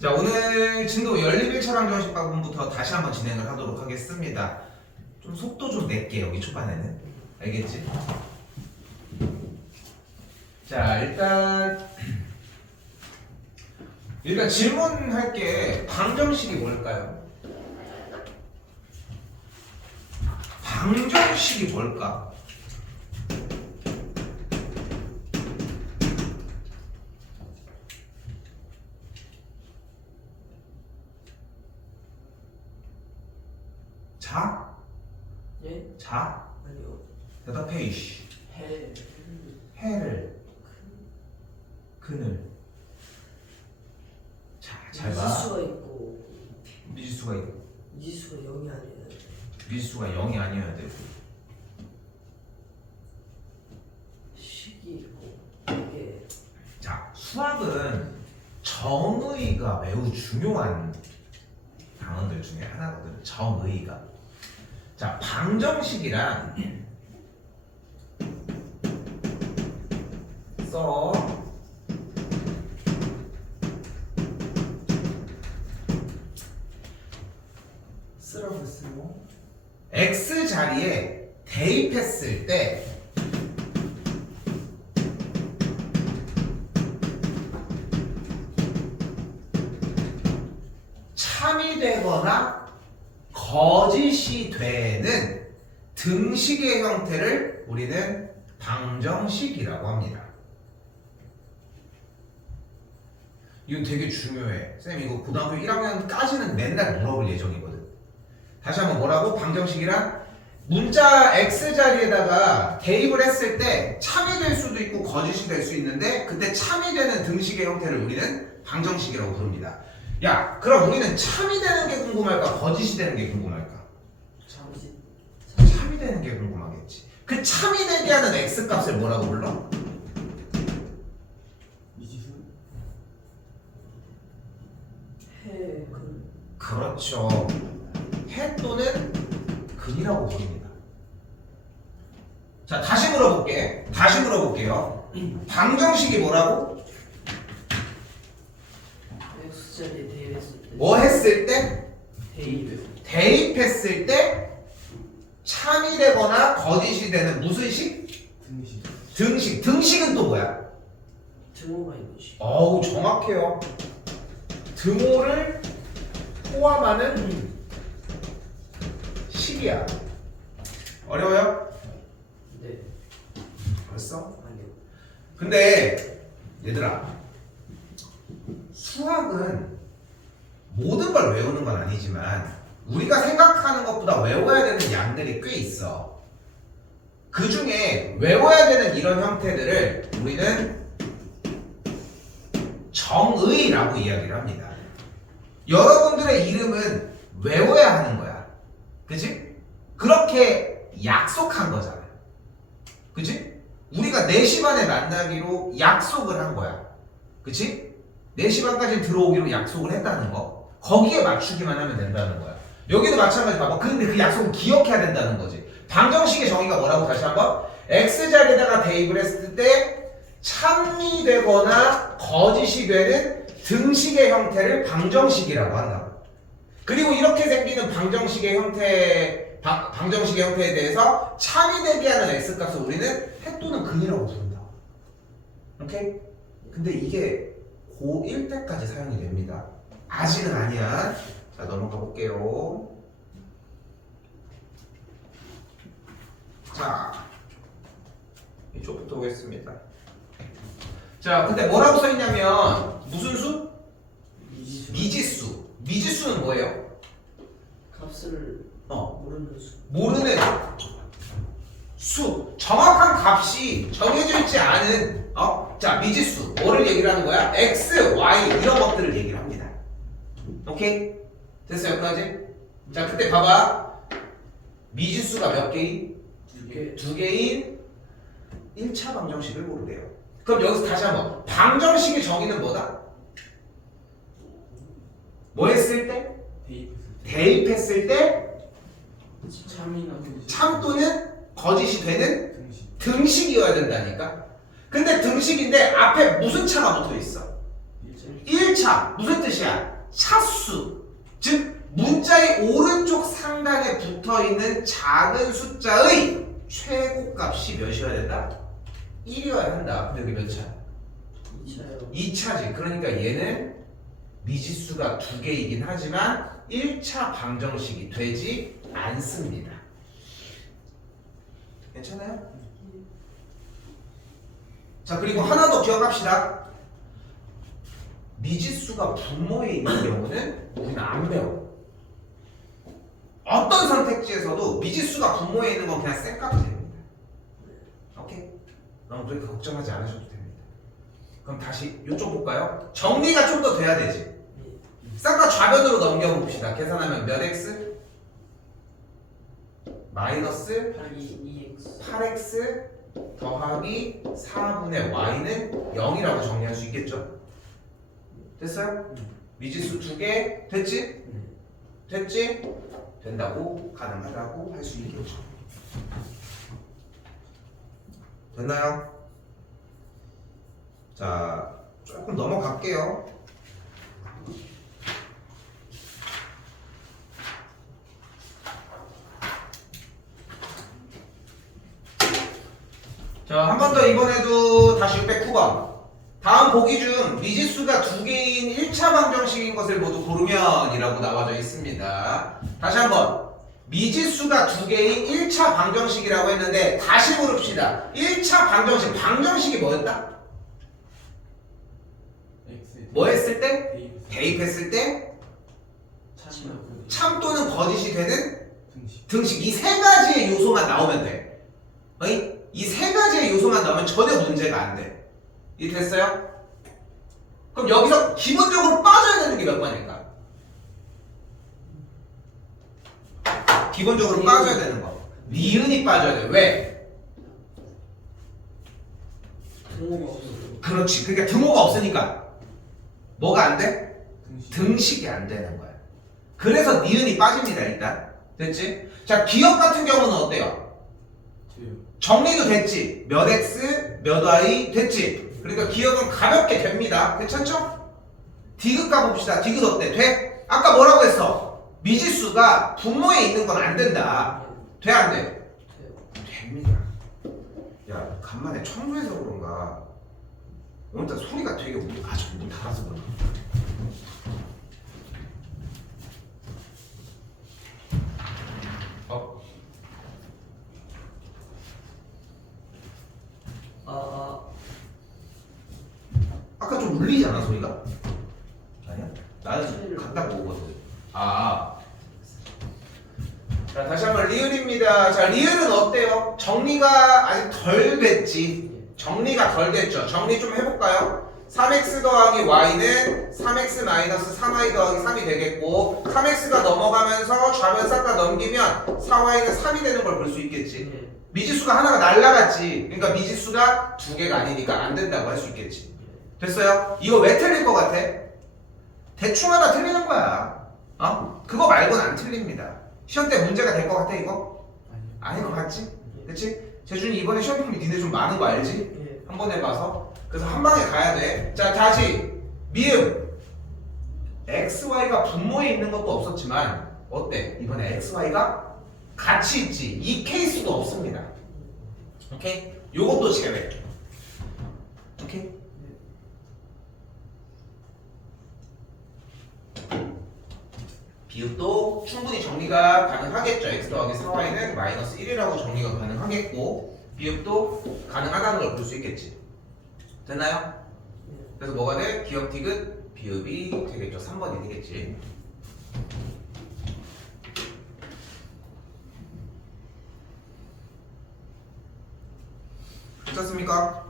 자, 오늘 진도 연립 1차 방정식 부분부터 다시 한번 진행을 하도록 하겠습니다. 좀 속도 좀 낼게, 여기 초반에는. 알겠지? 자, 일단 질문할게. 방정식이 뭘까요? 방정식이 뭘까? 자? 예? 자? 아니요. 대답해, 이씨. 해. 해를. 그늘. 자, 잘 봐. 미지수가 있고 미지수가 있고. 미지수가 0이 아니에요. 미지수가 0이 아니어야 되고. 식이 있고 이게 자, 수학은 정의가 매우 중요한 단어들 중에 하나거든. 정의가. 자, 방정식이란 써 쓰라고 했어요. x 자리에 대입했을 때 참이 되거나 거짓이 되는 등식의 형태를 우리는 방정식이라고 합니다. 이건 되게 중요해. 쌤 이거 고등학교 1학년까지는 맨날 물어볼 예정이거든. 다시 한번 뭐라고? 방정식이란 문자 x자리에다가 대입을 했을 때 참이 될 수도 있고 거짓이 될 수 있는데 그때 참이 되는 등식의 형태를 우리는 방정식이라고 부릅니다. 야, 그럼 우리는 참이 되는 게 궁금할까? 거짓이 되는 게 궁금할까? 잠시 참이 되는 게 궁금하겠지. 그 참이 되게 하는 x값을 뭐라고 불러? 미지수 해 그렇죠. 해 또는 근이라고 부릅니다. 자, 다시 물어볼게요. 방정식이 뭐라고? x자리에 대입했을 때 뭐 했을 때? 대입 대입했을 때 참이 되거나 거짓이 되는 무슨 식? 등식 등식. 등식은 또 뭐야? 등호가 있는 식. 어우, 정확해요. 등호를 포함하는 식이야. 어려워요? 네. 벌써? 아니요. 근데 얘들아, 수학은 모든 걸 외우는 건 아니지만 우리가 생각하는 것보다 외워야 되는 양들이 꽤 있어. 그 중에 외워야 되는 이런 형태들을 우리는 정의라고 이야기를 합니다. 여러분들의 이름은 외워야 하는 거야. 그치? 그렇게 약속한 거잖아. 그치? 우리가 4시 반에 만나기로 약속을 한 거야. 그치? 4시 반까지 들어오기로 약속을 했다는 거. 거기에 맞추기만 하면 된다는 거야. 여기도 마찬가지 봐봐. 근데 그 약속은 기억해야 된다는 거지. 방정식의 정의가 뭐라고 다시 한번? x자리에다가 대입을 했을 때 참이 되거나 거짓이 되는 등식의 형태를 방정식이라고 한다고. 그리고 이렇게 생기는 방정식의 형태에 대해서 참이 되게 하는 x값을 우리는 해 또는 근이라고 부른다. 오케이? 근데 이게 고1 때까지 사용이 됩니다. 아직은 아니야. 자, 넘어가 볼게요. 자, 이쪽부터 보겠습니다. 자, 근데 뭐라고 써있냐면 무슨 수? 미지수 미지수. 미지수는 뭐예요? 값을 모르는 수. 모르는 수. 정확한 값이 정해져 있지 않은 자, 미지수. 뭐를 얘기를 하는 거야? x, y 이런 것들을 얘기를 합니다. 오케이? 됐어요, 여기까지? 자, 그때 봐봐. 미지수가 몇 개인? 두 개인 1차 방정식을 모르래요. 그럼 여기서 다시 한번 방정식의 정의는 뭐다? 뭐 했을 때? 대입했을 때 참이나 거짓. 참 또는 거짓이 되는 등식이어야 된다니까. 근데 등식인데 앞에 무슨 차가 붙어 있어? 일제 1차. 무슨 뜻이야? 차수. 즉 문자의 오른쪽 상단에 붙어 있는 작은 숫자의 최고값이 몇이어야 된다? 1이어야 한다. 근데 여기 몇 차? 2차요 2차지. 그러니까 얘는 미지수가 2개이긴 하지만 1차 방정식이 되지 않습니다. 괜찮아요? 자, 그리고 하나 더 기억합시다. 미지수가 분모에 있는 경우는 우리는 안 배워. 어떤 선택지에서도 미지수가 분모에 있는 건 그냥 쌩까도 됩니다. 오케이? 너무 그렇게 걱정하지 않으셔도 됩니다. 그럼 다시 이쪽 볼까요? 정리가 좀 더 돼야 되지. 싹 다 좌변으로 넘겨봅시다. 계산하면 몇 x? 마이너스 2x 8x 더하기 4분의 y는 0이라고 정리할 수 있겠죠? 됐어요? 미지수 2개 됐지? 됐지? 된다고 가능하다고 할 수 있겠죠. 됐나요? 자, 조금 넘어갈게요. 자, 한 번 더 이번에도 다시 609번. 다음 보기 중 미지수가 2개인 1차 방정식인 것을 모두 고르면 이라고 나와져 있습니다. 다시 한번. 미지수가 2개인 1차 방정식이라고 했는데 다시 물읍시다. 1차 방정식, 방정식이 뭐였다? 뭐 했을 때? 대입했을 때? 참 또는 거짓이 되는 등식. 이 세 가지의 요소만 나오면 돼. 이 세 가지의 요소만 나오면 전혀 문제가 안 돼. 이 됐어요? 그럼 여기서 기본적으로 빠져야 되는 게 몇 번일까? 기본적으로 빠져야 되는 거. 니은이 빠져야 돼. 왜? 등호가 없어서 그렇지. 그러니까 등호가 없으니까 뭐가 안 돼? 등식이 안 되는 거야. 그래서 니은이 빠집니다. 일단 됐지? 자, 기억 같은 경우는 어때요? 정리도 됐지? 몇 x, 몇 y 됐지? 그러니까 기억은 가볍게 됩니다. 괜찮죠? 디귿 가봅시다. 디귿 어때? 돼? 아까 뭐라고 했어? 미지수가 분모에 있는 건 안 된다. 돼? 안 돼? 됩니다. 야, 간만에 청소해서 그런가 오늘따라 소리가 되게 아주 문 닫아서 그런가. 아까 좀 울리지 않아 소리가? 아니야? 나는 간다고 오거든. 자, 다시 한번 리을입니다. 자, 리을은 어때요? 정리가 아직 덜 됐지. 정리가 덜 됐죠. 정리 좀 해볼까요? 3x 더하기 y는 3x 마이너스 3y 더하기 3이 되겠고 3x가 넘어가면서 좌변 싹 다 넘기면 4y는 3이 되는 걸 볼 수 있겠지. 미지수가 하나가 날라갔지. 그러니까 미지수가 2개가 아니니까 안 된다고 할 수 있겠지. 됐어요? 이거 왜 틀릴 것 같아? 대충 하나 틀리는 거야. 그거 말고는 안 틀립니다. 시험 때 문제가 될 것 같아 이거? 아닐 것 같지? 그치? 재준이 이번에 시험 범위 니네 좀 많은 거 알지? 한 번 해봐서. 그래서 한 방에 가야 돼. 자, 다시 미음 XY가 분모에 있는 것도 없었지만 어때? 이번에 XY가 같이 있지. 이 케이스도 없습니다. 오케이? 요것도 제외. 오케이? 비읍도 충분히 정리가 가능하겠죠. x 더하기 4y는 마이너스 1이라고 정리가 가능하겠고 비읍도 가능하다는 걸 볼 수 있겠지. 됐나요? 그래서 뭐가 돼? 기억 디귿 비읍이 되겠죠. 3번이 되겠지. 괜찮습니까?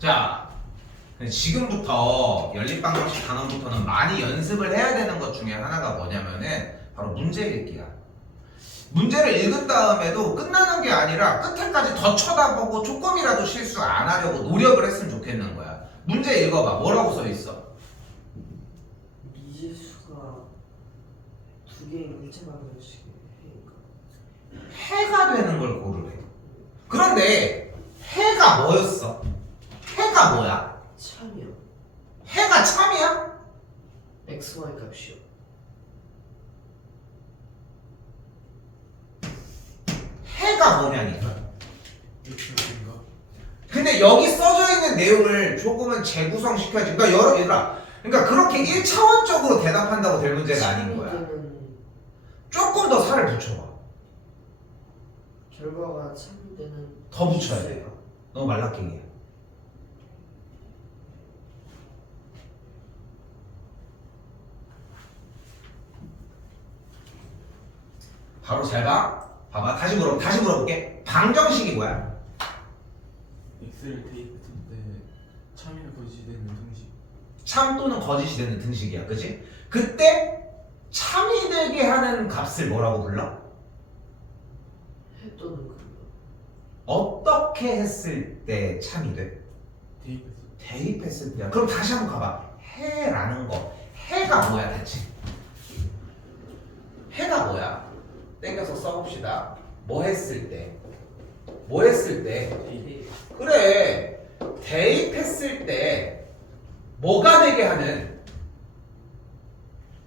자, 지금부터 연립방정식 단원부터는 많이 연습을 해야 되는 것 중에 하나가 뭐냐면은 바로 문제 읽기야. 문제를 읽은 다음에도 끝나는 게 아니라 끝에까지 더 쳐다보고 조금이라도 실수 안 하려고 노력을 했으면 좋겠는 거야. 문제 읽어봐. 뭐라고 써 있어? 미지수가 2개인 일체 방정식에 그런데 해가 뭐였어? 해가 뭐야? 참이요. 해가 참이야? XY 값이요. 해가 뭐냐니까. X인가? 근데 여기 써져 있는 내용을 조금은 재구성시켜야지. 그러니까 여러 얘들아, 그러니까 그렇게 1차원적으로 대답한다고 될 문제가 아닌 거야. 때는 조금 더 살을 붙여봐. 결과가 참일 때는 더 붙여야 돼. 너무 말라깽이야. 바로 잘 봐. 봐봐. 다시 물어볼게. 방정식이 뭐야? X를 대입했을 때 참이나 거짓되는 등식. 참 또는 거짓이 되는 등식이야. 그치? 그때 참이 되게 하는 값을 뭐라고 불러? 해 또는 그거. 어떻게 했을 때 참이 돼? 대입했을 대입했을 때야. 그럼 다시 한번 가봐. 해라는 거. 해가 뭐야 대체? 해가 뭐야? 땡겨서 써봅시다. 뭐 했을 때? 뭐 했을 때? 때 대입. 그래. 대입했을 때 뭐가 되게 하는?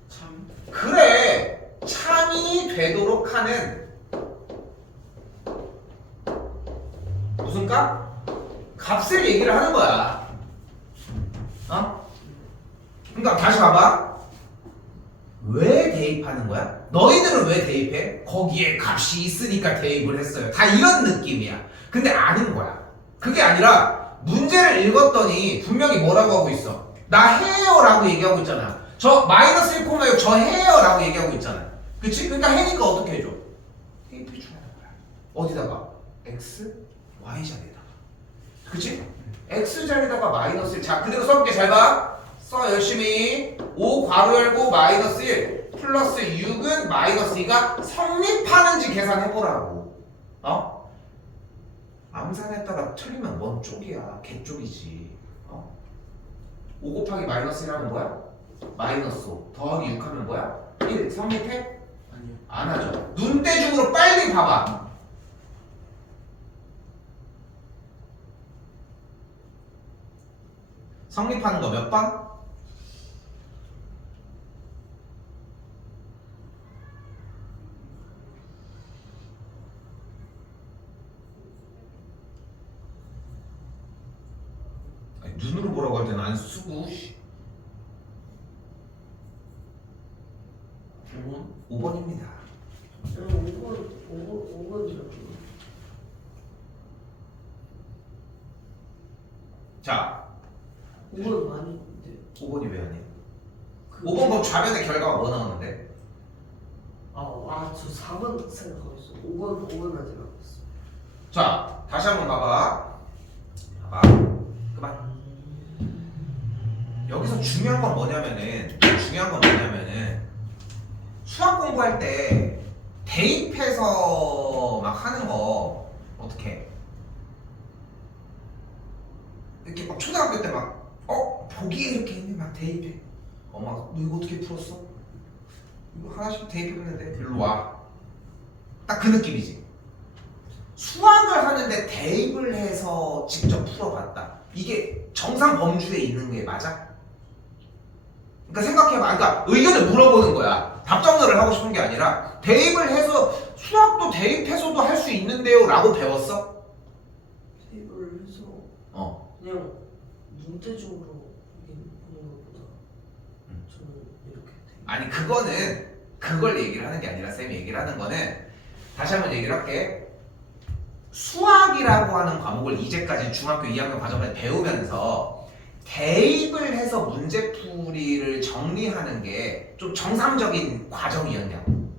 참. 그래. 참이 되도록 하는 무슨 값? 값을 얘기를 하는 거야. 어? 그러니까 다시 봐봐. 왜 대입하는 거야? 너희들은 왜 대입해? 거기에 값이 있으니까 대입을 했어요. 다 이런 느낌이야. 근데 아닌 거야. 그게 아니라 문제를 읽었더니 분명히 뭐라고 하고 있어? 나 해요 라고 얘기하고 있잖아. 저 마이너스 1,6 저 해요 라고 얘기하고 있잖아. 그치? 그러니까 해니까 어떻게 해줘? 대입해 주라는 거야. 어디다가? x, y 자리에다가. 그치? x 자리에다가 마이너스 1. 자, 그대로 써볼게. 잘 봐. 써 열심히. 5 괄호 열고 마이너스 1 플러스 6은 마이너스 2가 성립하는지 계산해보라고. 어? 암산했다가 틀리면 뭔 쪽이야. 개쪽이지. 어? 5 곱하기 마이너스 1 하면 뭐야? 마이너스 5 더하기 6 하면 뭐야? 1 성립해? 아니요. 안 하죠. 눈대중으로 빨리 봐봐. 성립하는 거 몇 번? 아니, 눈으로 보라고 할 때는 안 쓰고 5번? 5번입니다. 그럼 5번이라고. 자, 5번 많이 있는데. 5번이 왜 아니야? 그 5번 그럼 좌변의 결과가 뭐 나오는데? 저 4번 생각하고 있어. 5번만 생각했어. 자, 다시 한번 봐봐. 봐봐. 그만. 여기서 중요한 건 뭐냐면은 수학 공부할 때 대입해서 막 하는 거 어떻게? 이렇게 막 초등학교 때 막 보기에 이렇게 있네 막 대입해. 막 너 이거 어떻게 풀었어? 이거 하나씩 대입했는데 일로 와. 딱 그 느낌이지. 수학을 하는데 대입을 해서 직접 풀어봤다. 이게 정상 범주에 있는 게 맞아? 그러니까 생각해봐. 그러니까 의견을 물어보는 거야. 답정너를 하고 싶은 게 아니라 대입을 해서 수학도 대입해서도 할 수 있는데요 라고 배웠어? 테이블을 해서 그냥 문제적으로 보는 것보다 저는 이렇게 아니 그걸 얘기를 하는 게 아니라 쌤이 얘기를 하는 거는 다시 한번 얘기를 할게. 수학이라고 하는 과목을 이제까지 중학교 2학년 과정까지 배우면서 대입을 해서 문제풀이를 정리하는 게 좀 정상적인 과정이었냐고.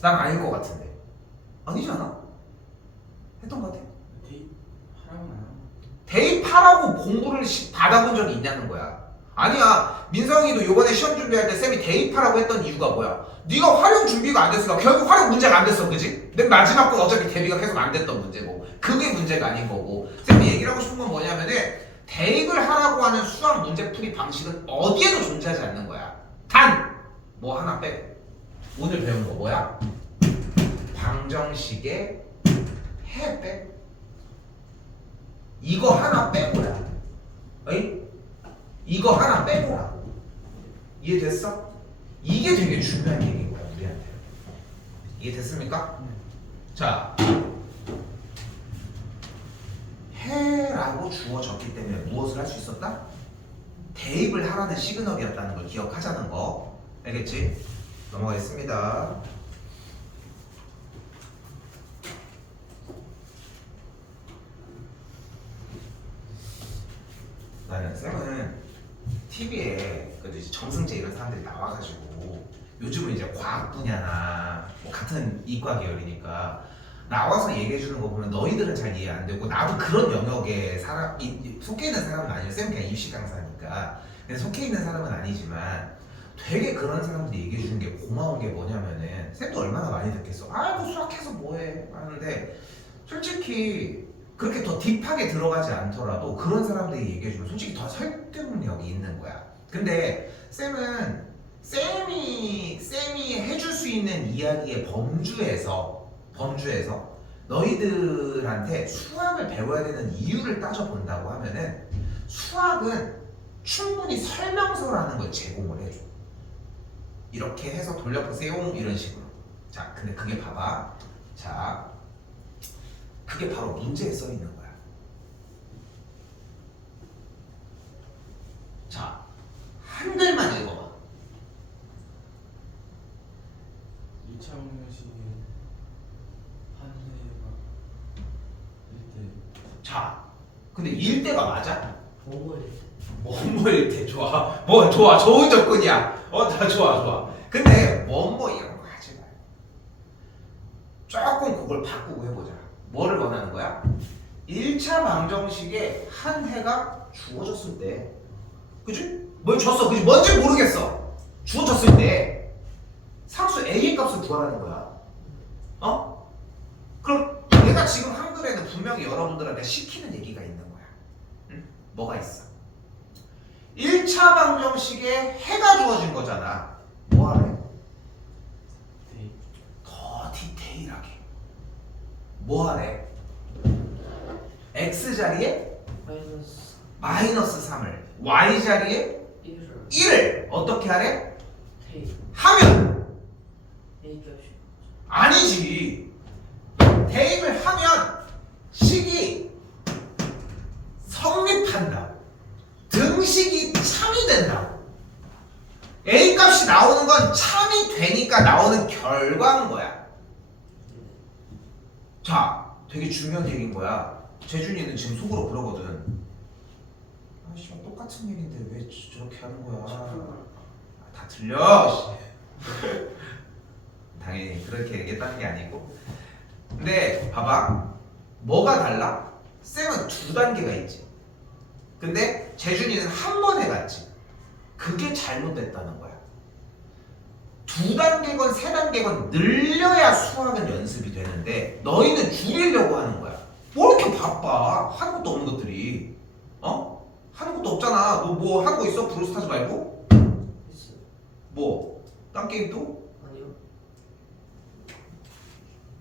난 아닐 것 같은데. 아니지 않아? 했던 것 같아. 대입하라고 안 하고. 대입하라고 공부를 받아본 적이 있냐는 거야. 아니야. 민성이도 요번에 시험 준비할 때 쌤이 대입하라고 했던 이유가 뭐야? 네가 활용 준비가 안 됐으니까 결국 활용 문제가 안 됐어. 그지? 맨 마지막 건 어차피 대비가 계속 안 됐던 문제고 그게 문제가 아닌 거고. 쌤이 얘기를 하고 싶은 건 뭐냐면은 대입을 하라고 하는 수학 문제풀이 방식은 어디에도 존재하지 않는 거야. 단! 뭐 하나 빼고. 오늘 배운 거 뭐야? 방정식의 해 빼. 이거 하나 빼고야. 어이? 이거 하나 빼고라고. 이해됐어? 이게 되게 중요한 얘기인 거야 우리한테. 이해됐습니까? 자, 해라고 주어졌기 때문에 무엇을 할 수 있었다? 대입을 하라는 시그널이었다는 걸 기억하자는 거. 알겠지? 넘어가겠습니다. 나는 쌤은 TV에 이제 정승재 이런 사람들이 나와가지고 요즘은 이제 과학 분야나 뭐 같은 이과 계열이니까 나와서 얘기해주는 거 보면 너희들은 잘 이해 안 되고 나도 그런 영역에 속해 있는 사람은 아니에요. 쌤은 그냥 입시 강사니까. 근데 속해 있는 사람은 아니지만 되게 그런 사람들이 얘기해주는 게 고마운 게 뭐냐면은 쌤도 얼마나 많이 듣겠어. 아이고 수학해서 뭐해 하는데 솔직히 그렇게 더 딥하게 들어가지 않더라도 그런 사람들이 얘기해주면 솔직히 더 설득력이 있는 거야. 근데 쌤이 해줄 수 있는 이야기의 범주에서 너희들한테 수학을 배워야 되는 이유를 따져본다고 하면은 수학은 충분히 설명서라는 걸 제공을 해줘. 이렇게 해서 돌려보세요 이런 식으로. 자, 근데 그게 봐봐. 자, 그게 바로 문제에 써 있는 거야. 자, 한글만 읽어봐. 2차 방정식의 한해가 1대. 자, 근데 일대가 맞아? 뭐뭐일 뭐뭐일 때 좋아. 뭐 좋아. 좋은 접근이야. 다 좋아. 근데 뭐뭐 이런 거 하지 말고 조금 그걸 바꾸고 해보자. 뭐를 원하는 거야? 1차 방정식에 한 해가 주어졌을 때, 그치? 뭘 줬어, 그치? 뭔지 모르겠어. 주어졌을 때 상수 A의 값을 구하라는 거야. 어? 그럼 내가 지금 한글에는 분명히 여러분들한테 시키는 얘기가 있는 거야. 응? 뭐가 있어? 1차 방정식에 해가 주어진 거잖아. 뭐 하래? 대. 더 디테일하게. 뭐 하래? x 자리에 마이너스 -3을 y 자리에 1을 1을 어떻게 하래? 테이 하면 A 값이 아니지. 대입을 하면 식이 성립한다. 등식이 참이 된다. A 값이 나오는 건 참이 되니까 나오는 결과인 거야. 자, 되게 중요한 얘기인 거야. 재준이는 지금 속으로 그러거든. 아, 씨, 똑같은 얘기인데 왜 저렇게 하는 거야? 다 들려. 씨. 당연히 그렇게 얘기했다는 게 아니고. 근데 봐봐. 뭐가 달라? 쌤은 2단계가 있지. 근데 재준이는 한 번에 갔지. 그게 잘못됐다는 거야. 2단계건 3단계건 늘려야 수학은 연습이 되는데 너희는 줄이려고 하는 거야. 뭐 이렇게 바빠? 하는 것도 없는 것들이. 어? 하는 것도 없잖아. 너 뭐 하는 거 있어? 브루스타즈 말고? 있어요. 뭐? 딴 게임도? 아니요.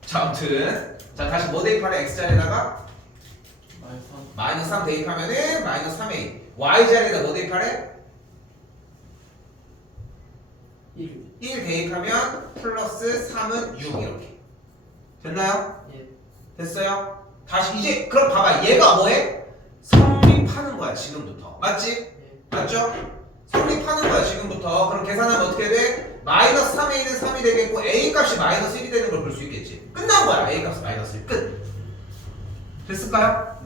자, 아무튼 자, 다시 뭐 대입하래? X자리에다가 -3 대입하면은 -3a. Y자리에다 뭐 대입하래? 1 1 대입하면 플러스 3은 6 이렇게. 됐나요? 예. 됐어요? 다시 이제 그럼 봐봐. 얘가 뭐해? 성립하는 거야 지금부터. 맞지? 예. 맞죠? 성립하는 거야 지금부터. 그럼 계산하면 어떻게 돼? -3a는 3이 되겠고 a 값이 -1이 되는 걸 볼 수 있겠지. 끝난 거야. a 값이 -1 끝. 됐을까요?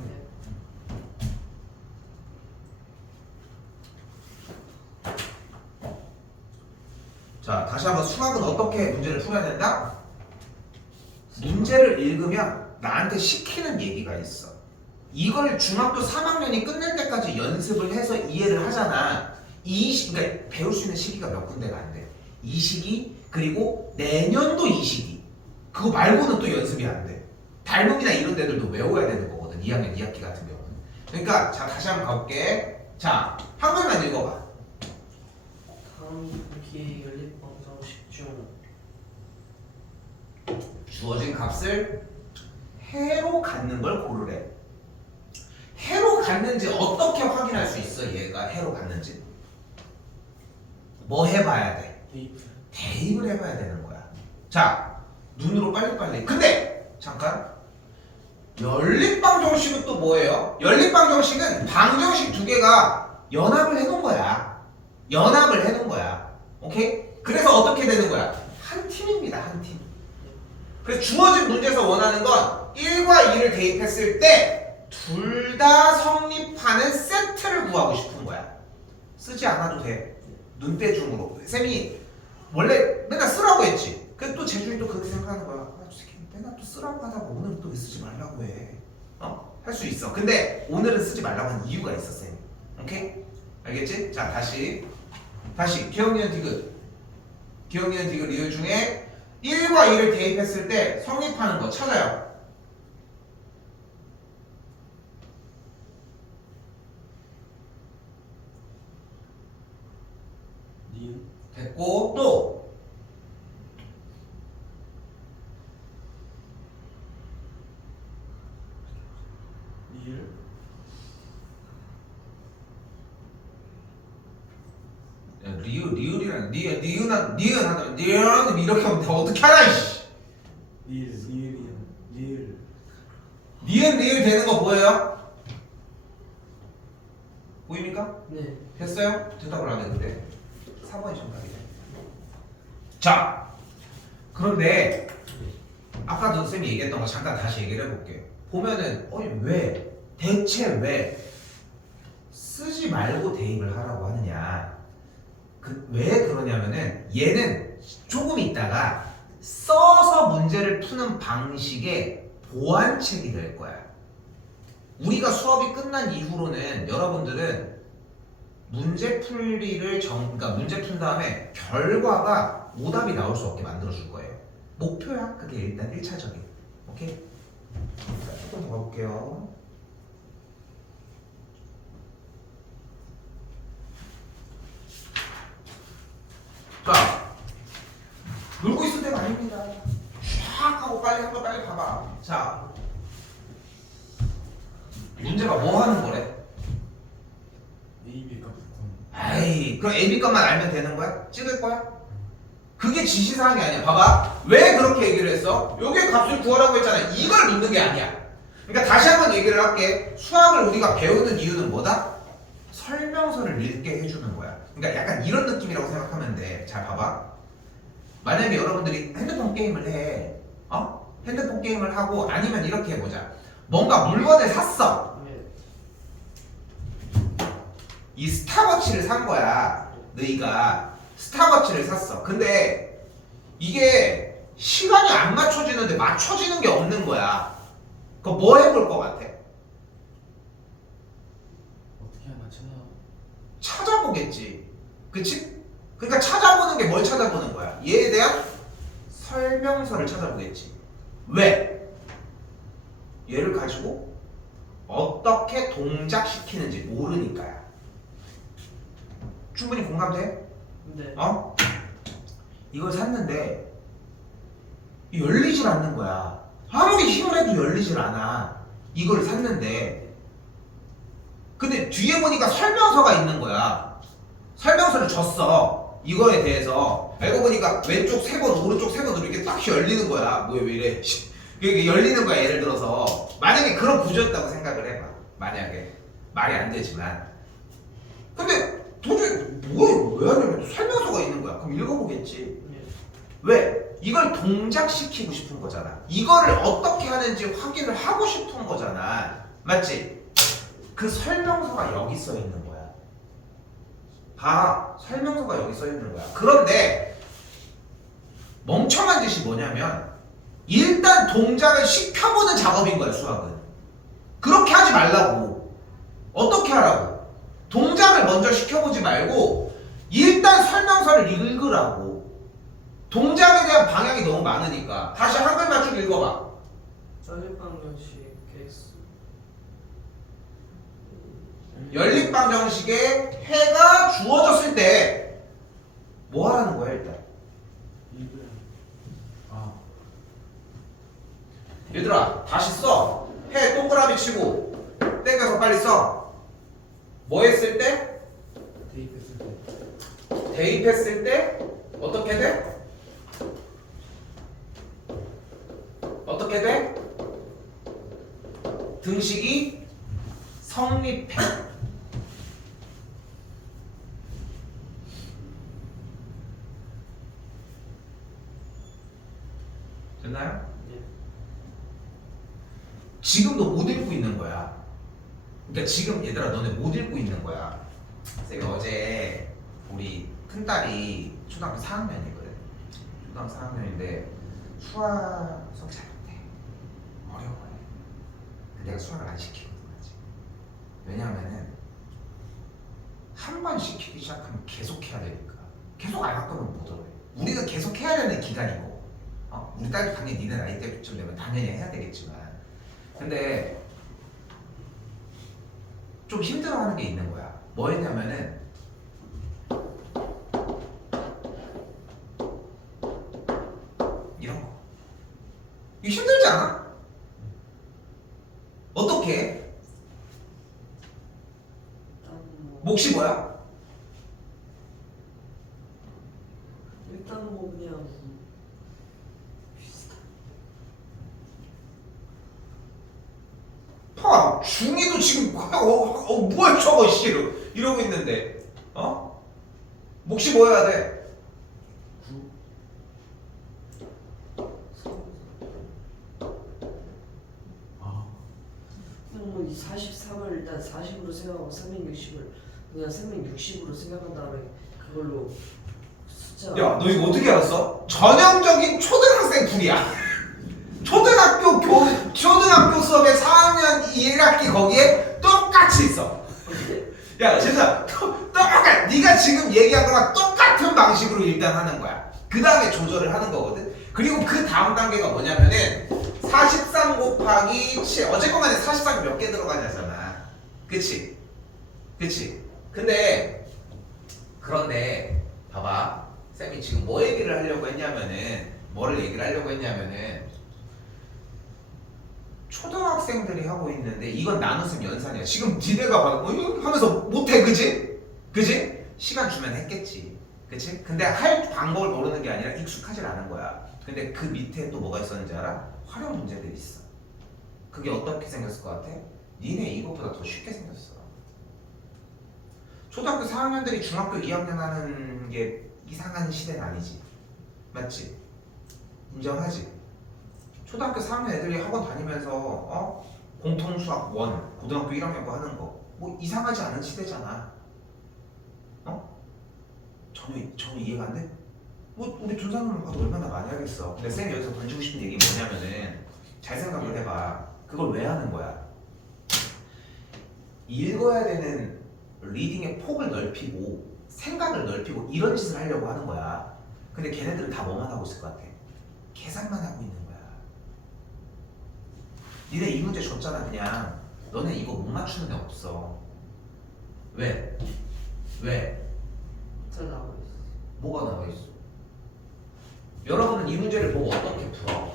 자, 다시 한번 수학은 어떻게 문제를 풀어야 된다? 문제를 읽으면 나한테 시키는 얘기가 있어. 이걸 중학교 3학년이 끝날 때까지 연습을 해서 이해를 하잖아. 그러니까 배울 수 있는 시기가 몇 군데가 안 돼. 이 시기 그리고 내년도 이 시기. 그거 말고는 또 연습이 안 돼. 닮음이나 이런 데들도 외워야 되는 거거든. 2학년 2학기 같은 경우는. 그러니까 자, 다시 한번 가볼게. 자, 한글만 읽어봐. 다음 기회 연립 방정식 중 주어진 값을 해로 갖는 걸 고르래. 갔는지 어떻게 확인할 수 있어? 얘가 해로 갔는지 뭐 해봐야 돼? 대입. 대입을 해봐야 되는 거야. 자, 눈으로 빨리빨리. 근데 잠깐, 연립방정식은 또 뭐예요? 연립방정식은 방정식 두 개가 연합을 해놓은 거야. 연합을 해놓은 거야. 오케이? 그래서 어떻게 되는 거야? 한 팀입니다. 한 팀. 그래서 주어진 문제에서 원하는 건 1과 2를 대입했을 때 둘 다 성립하는 세트를 구하고 싶은 거야. 쓰지 않아도 돼. 눈대중으로. 쌤이 원래 맨날 쓰라고 했지. 그래서 또 재준이 또 그렇게 생각하는 거야. 아, 저 새끼 맨날 또 쓰라고 하다가 오늘은 또 왜 쓰지 말라고 해. 할 수 있어. 근데 오늘은 쓰지 말라고 한 이유가 있어, 쌤. 오케이? 알겠지? 자, 다시 기억니은 디귿 리을 중에 1과 2를 대입했을 때 성립하는 거 찾아요. 니은. 됐고 또 리을. 리을이랑 니은 하면 니은 이렇게 하면 돼. 어떻게 알아 이씨. 리을. 리을 되는 거 보여요? 보입니까? 네. 됐어요? 대답을 안 했는데 4번이 정답이네. 자, 그런데 아까도 쌤이 얘기했던 거 잠깐 다시 얘기를 해볼게. 보면은 대체 왜 쓰지 말고 대입을 하라고 하느냐. 왜 그러냐면은 얘는 조금 있다가 써서 문제를 푸는 방식의 보완책이 될 거야. 우리가 수업이 끝난 이후로는 여러분들은 문제 풀이를 그러니까 문제 푼 다음에 결과가 오답이 나올 수 없게 만들어 줄 거예요. 목표야. 그게 일단 1차적인. 오케이? 자, 조금 더 가볼게요. 자, 놀고 있을 때가 아닙니다. 쫙 하고 빨리 한번 빨리 봐봐. 자, 문제가 뭐 하는 거래? A, B 값 구하는. 아이, 그럼 AB 값만 알면 되는 거야? 찍을 거야? 그게 지시사항이 아니야. 봐봐. 왜 그렇게 얘기를 했어? 요게 값을 구하라고 했잖아. 이걸 묻는 게 아니야. 그러니까 다시 한번 얘기를 할게. 수학을 우리가 배우는 이유는 뭐다? 설명서를 읽게 해주는 거야. 그러니까 약간 이런 느낌이라고 생각하면 돼. 잘 봐봐. 만약에 여러분들이 핸드폰 게임을 해. 핸드폰 게임을 하고 아니면 이렇게 해보자. 뭔가 물건을 샀어. 네. 이 스탑워치를 산 거야. 너희가 스탑워치를 샀어. 근데 이게 시간이 안 맞춰지는데 맞춰지는 게 없는 거야. 그거 뭐 해볼 것 같아? 어떻게 하나 찾아보겠지. 그치? 그러니까 찾아보는 게 뭘 찾아보는 거야? 얘에 대한 설명서를 찾아보겠지. 왜? 얘를 가지고 어떻게 동작시키는지 모르니까야. 충분히 공감돼? 네. 이걸 샀는데 열리질 않는 거야. 아무리 힘을 해도 열리질 않아. 이걸 샀는데 근데 뒤에 보니까 설명서가 있는 거야. 설명서를 줬어. 이거에 대해서 알고 보니까 왼쪽 3번 오른쪽 3번 이렇게 딱 열리는 거야. 뭐야 왜 이래. 이게 열리는 거야. 예를 들어서 만약에 그런 구조였다고 생각을 해봐. 만약에 말이 안 되지만 근데 도저히 왜 하냐면 설명서가 있는 거야. 그럼 읽어보겠지. 네. 왜? 이걸 동작시키고 싶은 거잖아. 이거를 어떻게 하는지 확인을 하고 싶은 거잖아. 맞지? 그 설명서가 여기 써 있는 거야. 봐. 설명서가 여기 써 있는 거야. 그런데 멍청한 짓이 뭐냐면 일단 동작을 시켜보는 작업인 거야, 수학은. 그렇게 하지 말라고. 어떻게 하라고? 동작을 먼저 시켜보지 말고 일단 설명서를 읽으라고. 동작에 대한 방향이 너무 많으니까. 다시 한글 맞추기 읽어봐. 전립방정식 x 연립방정식에 해가 주어졌을 때 뭐 하라는 거야 일단? 리을. 얘들아 다시 써. 해 동그라미 치고 땡겨서 빨리 써. 뭐 했을 때? 대입했을 때 대입했을 때 어떻게 돼? 어떻게 돼? 등식이 성립해. 됐나요? 예. 지금도 못 읽고 있는 거야. 그러니까 지금 얘들아 너네 못 읽고 있는 거야. 쌤이 어제 우리 큰딸이 초등학교 4학년이거든. 초등학교 4학년인데 수학을 잘 못해. 어려워해. 근데 내가 수학을 안 시키거든 아직. 왜냐하면은 한 번 시키기 시작하면 계속 해야 되니까. 계속 안 할 거면 못 알아. 우리가 계속 해야 되는 기간이고 우리 딸도 당연히 니네 나이 때쯤 되면 당연히 해야 되겠지만 근데 좀 힘들어하는 게 있는 거야. 뭐였냐면은 이런 거. 이거 힘들지 않아? 어떻게 해? 일단 뭐 몫이 뭐야? 일단 뭐 그냥 봐, 중이도 지금 뭐야 저거 씨 이러고 있는데 몫이 뭐여야 돼? 9 아 그냥 뭐이 43을 일단 40으로 생각하고 360을 그냥 360으로 생각한 다음에 그걸로 숫자. 야, 너 이거 어떻게 알았어? 전형적인 초등학생 풀이야. 초등학교 수업에 4학년 1학기 거기에 똑같이 있어. 야, 진짜 똑같아. 네가 지금 얘기한 거랑 똑같은 방식으로 일단 하는 거야. 그 다음에 조절을 하는 거거든. 그리고 그 다음 단계가 뭐냐면은 43 곱하기 7 어쨌건 간에 43이 몇 개 들어가냐잖아. 그치? 근데 그런데 봐봐. 쌤이 지금 뭐 얘기를 하려고 했냐면은 뭐를 얘기를 하려고 했냐면은 초등학생들이 하고 있는데 이건 나눗셈 연산이야. 지금 니네가 봐도 하면서 못해, 그지? 시간 주면 했겠지, 그치? 근데 할 방법을 모르는 게 아니라 익숙하질 않은 거야. 근데 그 밑에 또 뭐가 있었는지 알아? 활용 문제들이 있어. 그게 어떻게 생겼을 것 같아? 니네 이것보다 더 쉽게 생겼어. 초등학교 4학년들이 중학교 2학년 하는 게 이상한 시대는 아니지, 맞지? 인정하지? 초등학교 4학년 애들이 학원 다니면서 공통수학 1 고등학교 1학년 거 하는 거 뭐 이상하지 않은 시대잖아. 전혀 이해가 안 돼? 뭐 우리 준사님은 봐도 얼마나 많이 하겠어. 근데 쌤이 여기서 던지고 싶은 얘기 뭐냐면은 잘 생각을 해봐. 그걸 왜 하는 거야? 읽어야 되는 리딩의 폭을 넓히고 생각을 넓히고 이런 짓을 하려고 하는 거야. 근데 걔네들은 다 뭐만 하고 있을 것 같아? 계산만 하고 있는 거야. 니네 이 문제 줬잖아. 그냥 너네 이거 못 맞추는 애 없어. 왜? 잘 나오고 있어. 뭐가 나와 있어? 여러분은 이 문제를 보고 어떻게 풀어?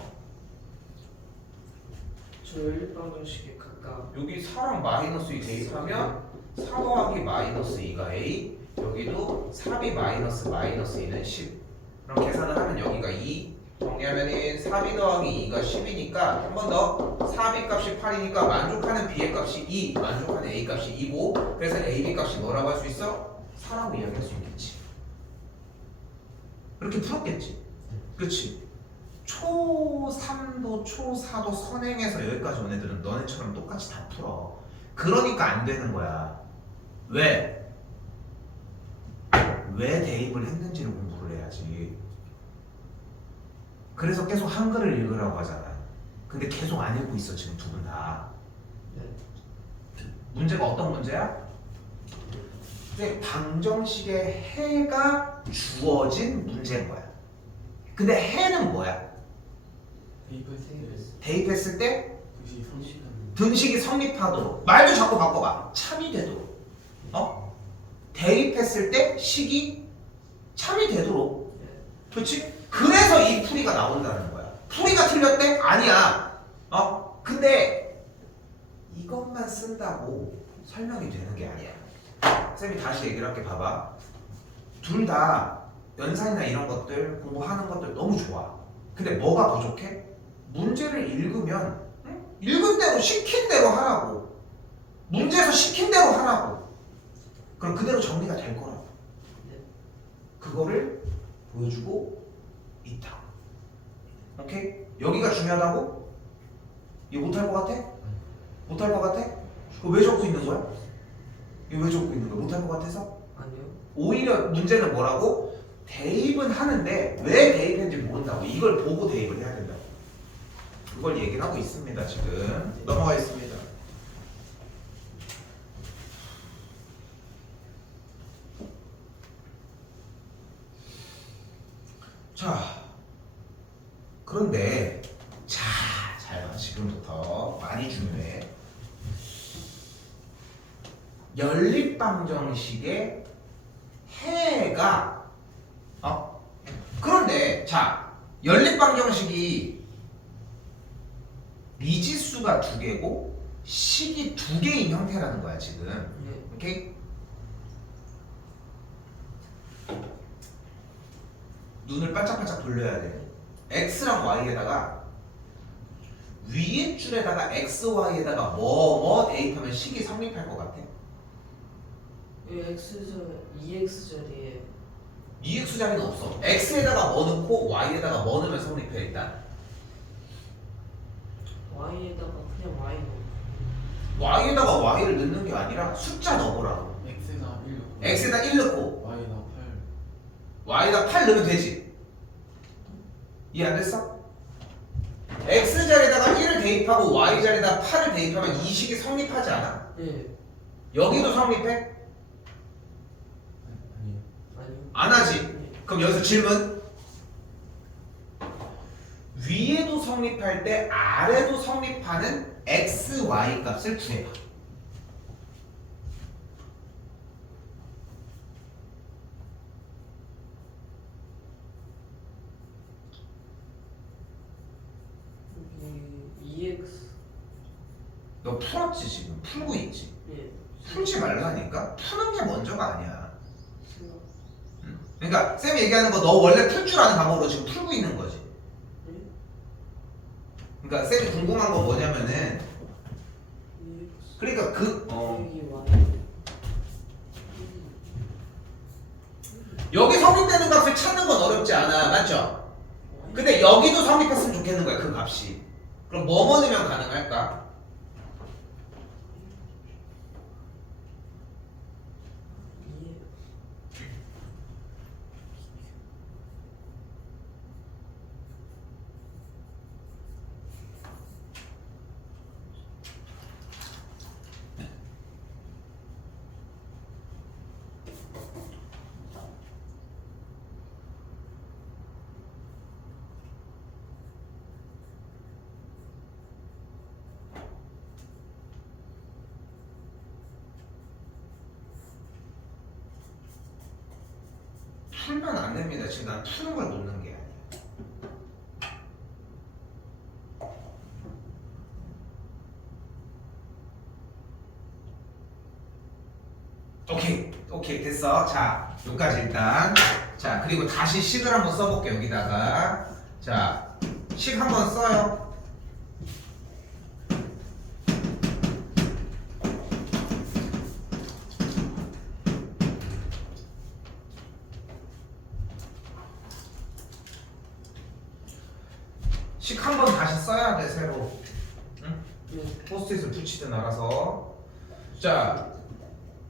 저 일방정식에 각각 여기 4랑 마이너스 2 대입하면 4 더하기 마이너스 2가 A, 여기도 4b 마이너스 2는 10. 그럼 계산을 하면 여기가 2 정리하면 4b 더하기 2가 10이니까 한 번 더 4b 값이 8이니까 만족하는 b의 값이 2, 만족하는 a 값이 2고 그래서 ab 값이 뭐라고 할 수 있어? 4라고 이야기할 수 있겠지. 그렇게 풀었겠지. 그렇지. 초3도 초4도 선행해서 여기까지 온 애들은 너네처럼 똑같이 다 풀어. 그러니까 안 되는 거야. 왜 대입을 했는지를 공부를 해야지. 그래서 계속 한글을 읽으라고 하잖아. 근데 계속 안 읽고 있어 지금 두 분 다. 네. 문제가 어떤 문제야? 방정식의 해가 주어진 문제인 거야. 근데 해는 뭐야? 대입했을 때 등식이 30분 등식이 성립하도록. 말도 자꾸 바꿔봐. 참이 되도록. 대입했을 때 식이 참이 되도록. 그렇지? 그래서 이 풀이가 나온다는 거야. 풀이가 틀렸대? 아니야. 근데 이 이것만 쓴다고 설명이 되는 게 아니야. 쌤이 다시 얘기를 할게. 봐봐. 둘 다 연산이나 이런 것들 공부하는 것들 너무 좋아. 근데 뭐가 부족해? 문제를 읽으면 응? 읽은 대로 시킨 대로 하라고. 문제에서 시킨 대로 하라고. 그럼 그대로 정리가 될 거라고. 그거를 보여주고 있다. 오케이? 여기가 중요하다고? 이거 못할 것 같아? 못할 것 같아? 그거 왜 적고 있는 거야? 이거 왜 적고 있는 거야? 못할 것 같아서? 아니요. 오히려 문제는 뭐라고? 대입은 하는데 왜 대입했는지 모른다고. 이걸 보고 대입을 해야 된다고. 그걸 얘기를 하고 있습니다. 지금 넘어가겠습니다. 자, 그런데 잘 봐. 지금부터 많이 중요해. 연립방정식의 해가 그런데 자, 연립방정식이 미지수가 두 개고 식이 두 개인 형태라는 거야 지금. 네. 오케이? 눈을 반짝반짝 돌려야 돼. x랑 y에다가 위에 줄에다가 x, y에다가 뭐 대입하면 식이 성립할 것 같아? 이 EX 자리에 2x 자리는 없어. x에다가 뭐 넣고 y에다가 뭐 넣으면 성립해 일단. Y에다가 그냥 Y 넣고 y에다가 y를 넣는 게 아니라 숫자 넣어보라고. X에다 1 넣고 x에다 1 넣고 Y에다 8 y에다 8 넣으면 되지. 이해 안 됐어? x 자리에다가 1을 대입하고 y 자리에다 8을 대입하면 이 식이 성립하지 않아? 네. 여기도 성립해? 아니요. 아니요. 안 하지. 네. 그럼 여기서 질문. 위에도 성립할 때 아래도 성립하는 x, y 값을 구해봐. 여기 EX 너 풀었지 지금? 풀고 있지? 네. 풀지 말라니까? 푸는 게 먼저가 아니야. 생각 그러니까 쌤이 얘기하는 거 너 원래 풀 줄 아는 방법으로 지금 풀고 있는 거지. 네? 그러니까 쌤이 궁금한 건 뭐냐면은 EX 그러니까 여기 Y 여기 성립되는 값을 찾는 건 어렵지 않아. 맞죠? 근데 여기도 성립했으면 좋겠는 거야 그 값이. 그럼 뭐 넣으면 가능할까? 풀면 안 됩니다. 지금 난 푸는 걸 놓는 게 아니야. 오케이 됐어. 자 여기까지 일단. 자 그리고 다시 식을 한번 써볼게 여기다가. 자 식 한번 써요. 식 한 번 다시 써야 돼 새로. 응? 네. 포스트잇을 붙이든 알아서. 자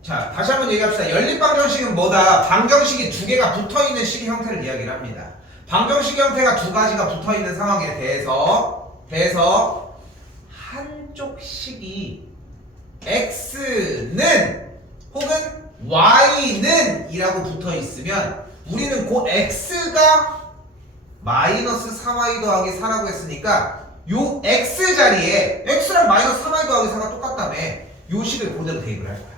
다시 한번 얘기합시다. 연립방정식은 뭐다? 방정식이 두 개가 붙어있는 식 형태를 이야기를 합니다. 방정식 형태가 두 가지가 붙어있는 상황에 대해서 한쪽 식이 x는 혹은 y는 이라고 붙어있으면 우리는 그 x가 마이너스 4y 더하기 4라고 했으니까 요 x 자리에 x랑 마이너스 3y 더하기 4가 똑같다며 요 식을 그대로 대입을 할 거야.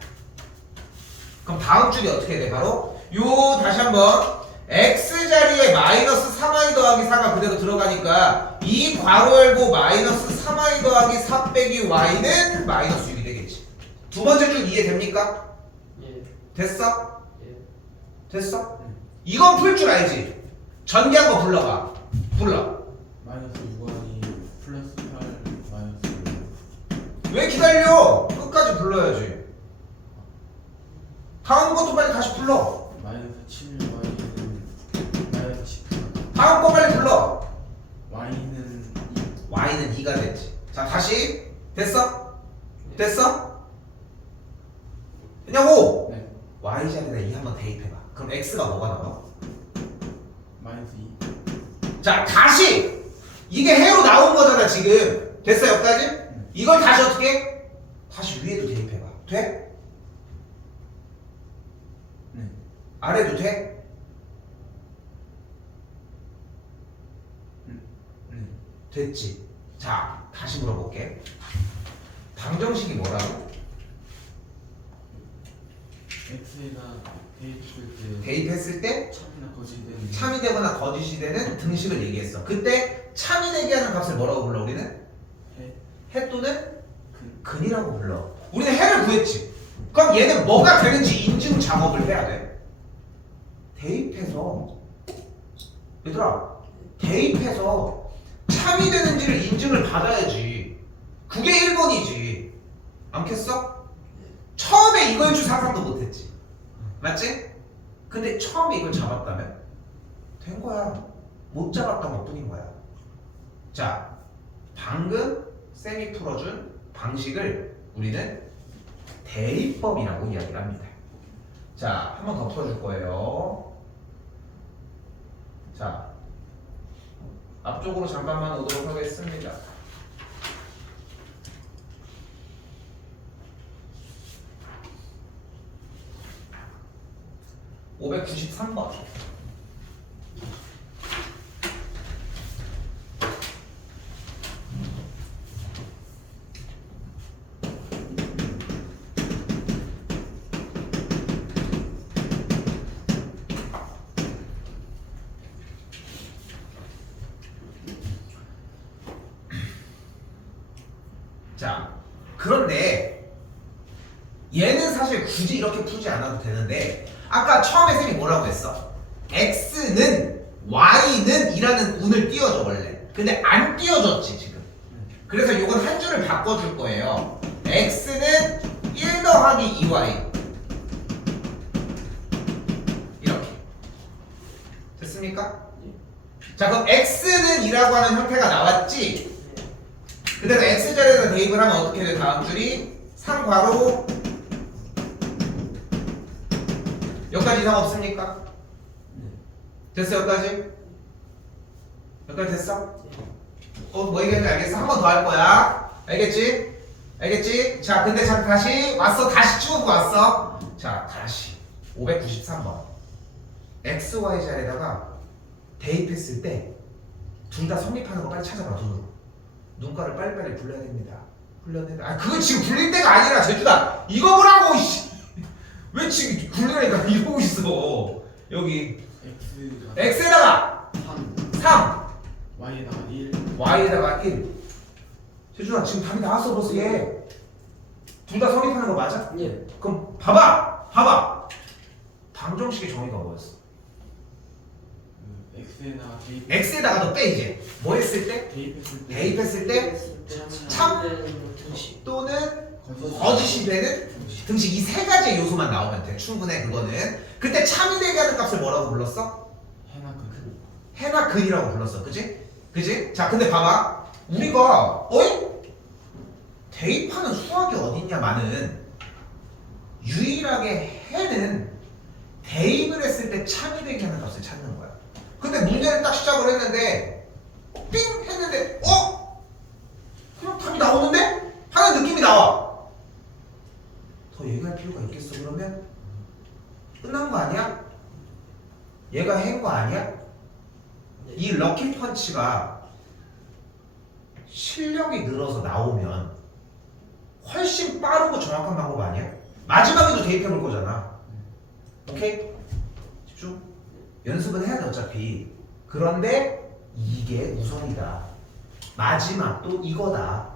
그럼 다음 줄이 어떻게 돼? 바로 요 다시 한번 x 자리에 마이너스 3i 더하기 4가 그대로 들어가니까 이 괄호 열고 마이너스 3i 더하기 4 빼기 y는 마이너스 6이 되겠지. 두 번째 줄 이해됩니까? 예. 됐어? 예. 됐어? 이건 풀 줄 알지? 전개한 거 불러봐. 불러. 마이너스 6y 플러스 8 마이너스 왜 기다려? 끝까지 불러야지. 다음 것도 빨리 다시 불러. 마이너스 7y는 마이너스 10 다음 거 빨리 불러. y는 y는 2가 됐지. 자 다시. 됐어? 됐어? 됐냐고? 네 y 자리에다 2 한번 대입해봐. 그럼 x가 뭐가 나와? 마이너스 2 자 다시. 이게 해로 나온 거잖아 지금. 됐어 여기까지? 이걸 다시 어떻게 해? 다시 위에도 대입해봐. 돼? 네 아래도 돼? 됐지. 자 다시 물어볼게. 방정식이 뭐라고? x에다 대입했을 때 대입했을 때 참이나 거짓이 되는 참이 되거나 거짓이 되는 등식을 얘기했어. 그때 참이 되게 하는 값을 뭐라고 불러 우리는? 해 해 또는 근 근이라고 불러. 우리는 해를 구했지. 그럼 얘는 뭐가 되는지 인증 작업을 해야 돼. 대입해서 얘들아 대입해서 참이 되는지를 인증을 받아야지. 그게 1번이지. 않겠어? 처음에 이걸 줄 상상도 못했지. 맞지? 근데 처음에 이걸 잡았다면 된 거야. 못 잡았던 것 뿐인 거야. 자, 방금 쌤이 풀어준 방식을 우리는 대입법이라고 이야기를 합니다. 자, 한 번 더 풀어줄 거예요. 자, 앞쪽으로 잠깐만 오도록 하겠습니다. (593번) 자, 그런데 얘는 사실 굳이 이렇게 풀지 않아도 되는데 아까 처음에 쌤이 뭐라고 했어? x는 y는 이라는 운을 띄워줘 원래. 근데 안 띄워줬지 지금. 그래서 이건 한 줄을 바꿔줄 거예요. x는 1 더하기 2y 이렇게 됐습니까? 자 그럼 x는 2라고 하는 형태가 나왔지? 그대로 x자리에다 대입을 하면 어떻게 돼? 다음 줄이 3괄호 여기까지 이상 없습니까? 됐어 여기까지? 여기까지 됐어? 뭐 얘기하는지 알겠어? 한 번 더 할 거야. 알겠지? 알겠지? 자 근데 자 다시 왔어. 다시 쭉 왔어. 자 다시 593번 x, y 자리에다가 대입했을 때 둘 다 성립하는 거 빨리 찾아봐. 눈가를 빨리빨리 굴려야 됩니다. 굴려야 된다. 아 그거 지금 굴릴 때가 아니라 제주다. 이거 보라고 이씨. 왜 지금 굴리라니까 이러고 있어. 여기 x가 x에다가 3 3 y에다가 1 y에다가 1 제주야 지금 답이 나왔어 벌써 얘. 둘 다 성립하는 거 맞아? 예. 그럼 봐봐 방정식의 정의가 뭐였어? x에다가 x에다가 너 빼 이제 뭐 했을 때? 대입했을 때 대입했을 때 참 등식 또는 거짓이 거짓이 되는 등식 이 세 가지의 요소만 나오면 돼. 충분해 그거는. 그때 참이 되게 하는 값을 뭐라고 불렀어? 해나 근 해나 근이라고 불렀어. 그지? 그지? 자 근데 봐봐 우리가 대입하는 수학이 어딨냐마는 유일하게 해는 대입을 했을 때 참이 되게 하는 값을 찾는 거야. 근데 문제를 딱 시작을 했는데 삥 했는데 그냥 답이 나오는데? 하는 느낌이 나와. 더 얘기할 필요가 있겠어 그러면? 끝난 거 아니야? 얘가 해인 거 아니야? 이 럭키 펀치가 실력이 늘어서 나오면 훨씬 빠르고 정확한 방법 아니야? 마지막에도 대입해 볼 거잖아. 오케이? 집중. 연습은 해야 돼 어차피. 그런데 이게 우선이다. 마지막도 이거다.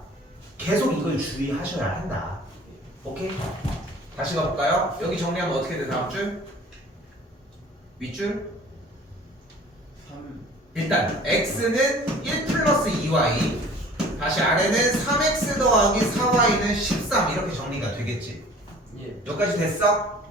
계속 이걸 주의하셔야 한다. 오케이? 다시 가볼까요? 여기 정리하면 어떻게 돼? 다음 줄? 윗줄? 3 일단 x는 1 플러스 2y, 다시 아래는 3x 더하기 4y는 13 이렇게 정리가 되겠지. 예. 여기까지 됐어?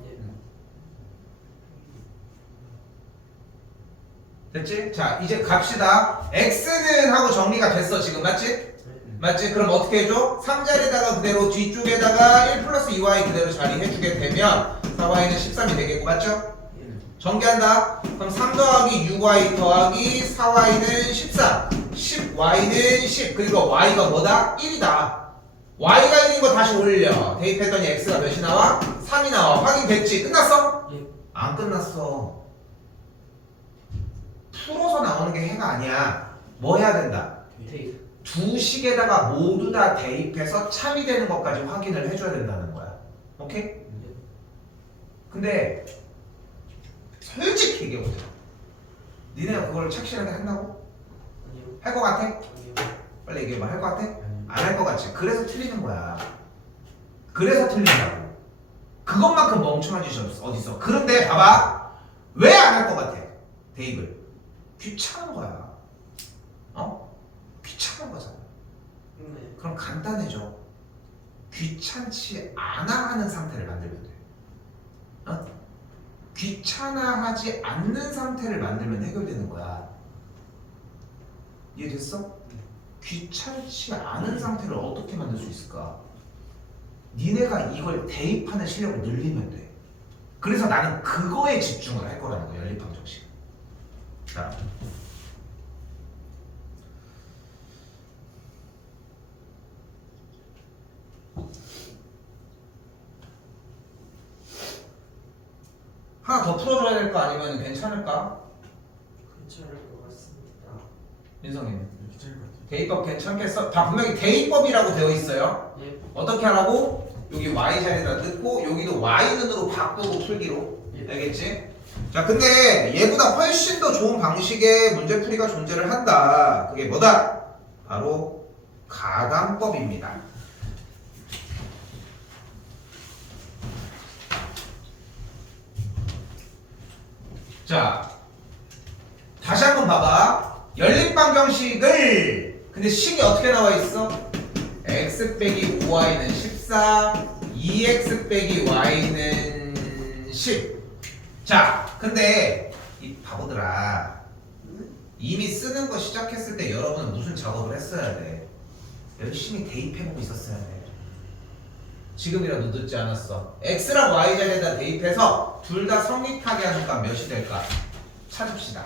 예. 됐지? 자 이제 갑시다. x는 하고 정리가 됐어 지금. 맞지? 맞지? 그럼 어떻게 해줘? 3자리에다가 그대로 뒤쪽에다가 1 플러스 2y 그대로 자리해주게 되면 4y는 13이 되겠고. 맞죠? 전개한다. 그럼 3 더하기 6y 더하기 4y는 13, 10y는 10. 그리고 y가 뭐다? 1이다. y가 1인 거 다시 올려. 대입했더니 x가 몇이 나와? 3이 나와. 확인됐지? 끝났어? 예. 안 끝났어. 풀어서 나오는 게 해가 아니야. 뭐 해야 된다? 테이프. 두 식에다가 모두 다 대입해서 참이 되는 것까지 확인을 해줘야 된다는 거야. 오케이? 근데 솔직히 얘기해보자. 니네가 그걸 착실하게 한다고? 아니요. 할 것 같아? 아니요. 빨리 얘기해봐. 할 것 같아? 아니 안 할 것 같지? 그래서 틀리는 거야. 그래서 틀린다고. 그것만큼 멍청한 짓이 어딨어. 그런데 봐봐. 왜 안 할 것 같아? 대입을. 귀찮은 거야. 어? 귀찮은 거잖아. 네. 그럼 간단해져. 귀찮지 않아 하는 상태를 만들면 돼. 어? 귀찮아하지 않는 상태를 만들면 해결되는 거야. 이해됐어? 귀찮지 않은 상태를 어떻게 만들 수 있을까? 니네가 이걸 대입하는 실력을 늘리면 돼. 그래서 나는 그거에 집중을 할 거라는 거야. 연립 방정식. 자. 하나 더 풀어줘야 될 거 아니면 괜찮을까? 괜찮을 것 같습니다. 민성이는 괜찮을 것 같아요. 대입법 괜찮겠어? 다 분명히 대입법이라고 되어 있어요. 예. 어떻게 하라고? 여기 y 자리에다 넣고 여기도 y는으로 바꾸고 풀기로. 예. 알겠지? 자 근데 얘보다 훨씬 더 좋은 방식의 문제풀이가 존재를 한다. 그게 뭐다? 바로 가담법입니다. 자 다시 한번 봐봐. 연립방정식을 근데 식이 어떻게 나와 있어? x 빼기 5y는 14, 2x 빼기 y는 10. 자 근데 이 바보들아, 이미 쓰는 거 시작했을 때 여러분은 무슨 작업을 했어야 돼? 열심히 대입해보고 있었어야 돼. 지금이라도 늦지 않았어. x랑 y 자리에다 대입해서 둘 다 성립하게 하는 값 몇이 될까? 찾읍시다.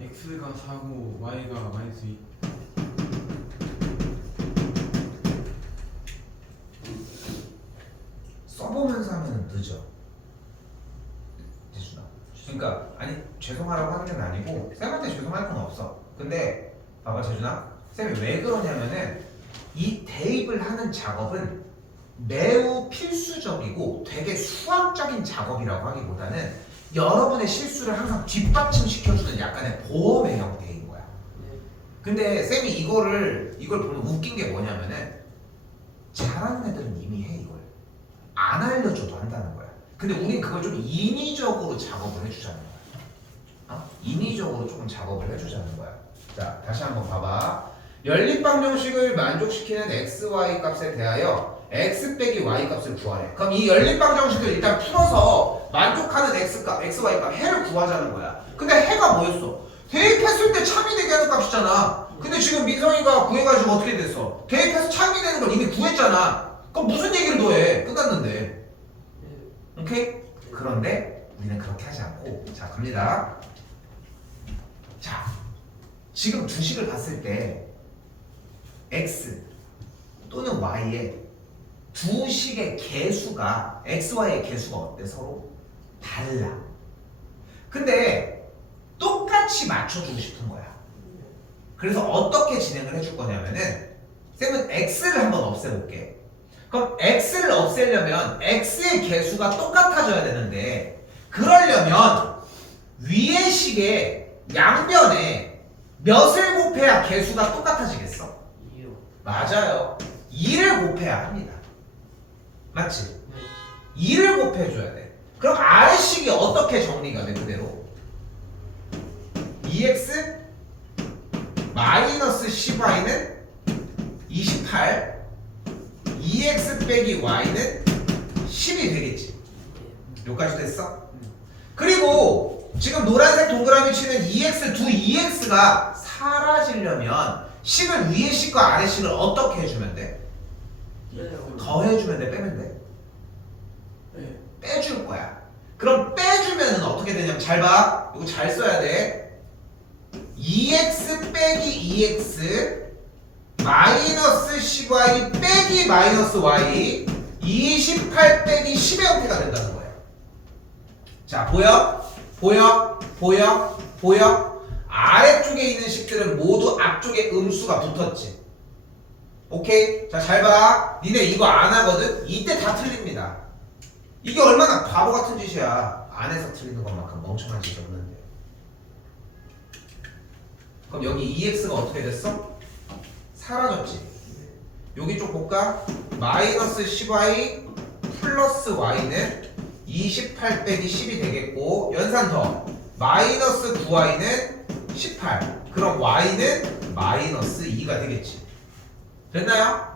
x가 4고 y가 마이너스 2. 써보면서 하면 늦어. 재준아. 그러니까 아니 죄송하라고 하는 건 아니고 쌤한테 죄송할 건 없어. 근데 봐봐 재준아, 쌤이 왜 그러냐면은 이 대입을 하는 작업은 매우 필수적이고 되게 수학적인 작업이라고 하기보다는 여러분의 실수를 항상 뒷받침시켜주는 약간의 보험의 형태인 거야. 예. 근데 쌤이 이걸 보면 웃긴 게 뭐냐면은 잘하는 애들은 이미 해 이걸. 안 알려줘도 한다는 거야. 근데 우린 그걸 좀 인위적으로 작업을 해주자는 거야. 어? 인위적으로 조금 작업을 해주자는 거야. 자, 다시 한번 봐봐. 연립방정식을 만족시키는 x, y 값에 대하여 x 빼기 y 값을 구하래. 그럼 이 연립방정식을 일단 풀어서 만족하는 x 값, x, y 값 해를 구하자는 거야. 근데 해가 뭐였어? 대입했을 때 참이 되게 하는 값이잖아. 근데 지금 민성이가 구해가지고 어떻게 됐어? 대입해서 참이 되는 걸 이미 구했잖아. 그럼 무슨 얘기를 더 해? 끝났는데. 예. 오케이? 그런데 우리는 그렇게 하지 않고, 자 갑니다. 자 지금 두 식을 봤을 때 x 또는 y의 두 식의 개수가 x, y의 개수가 어때 서로? 달라. 근데 똑같이 맞춰주고 싶은 거야. 그래서 어떻게 진행을 해줄 거냐면은 쌤은 x를 한번 없애볼게. 그럼 x를 없애려면 x의 개수가 똑같아져야 되는데 그러려면 위의 식의 양변에 몇을 곱해야 개수가 똑같아지겠어? 2요. 맞아요. 2를 곱해야 합니다. 맞지? 네. 2를 곱해줘야 돼. 그럼 아래식이 어떻게 정리가 돼 그대로? 2x 마이너스 10y는 28 2x 빼기 y는 10이 되겠지. 여기까지 됐어? 그리고 지금 노란색 동그라미 치는 2x 두 2x가 사라지려면 식을 위의 식과 아래 식을 어떻게 해주면 돼? 빼요. 더해주면 돼? 빼면 돼? 네. 빼줄 거야. 그럼 빼주면은 어떻게 되냐면 잘 봐. 이거 잘 써야 돼. 2x 빼기 2x 마이너스 10y 빼기 마이너스 y 28 빼기 10의 형태가 된다는 거예요. 자, 보여? 보여? 보여? 보여? 아래쪽에 있는 식들은 모두 앞쪽에 음수가 붙었지. 오케이? 자, 잘 봐. 니네 이거 안 하거든? 이때 다 틀립니다. 이게 얼마나 바보 같은 짓이야. 안에서 틀리는 것만큼 멍청한 짓이 없는데. 그럼 여기 2x가 어떻게 됐어? 사라졌지. 여기 쪽 볼까? 마이너스 10y 플러스 y는 28 빼기 10이 되겠고 연산 더 마이너스 9y는 18 그럼 y는 마이너스 2가 되겠지. 됐나요?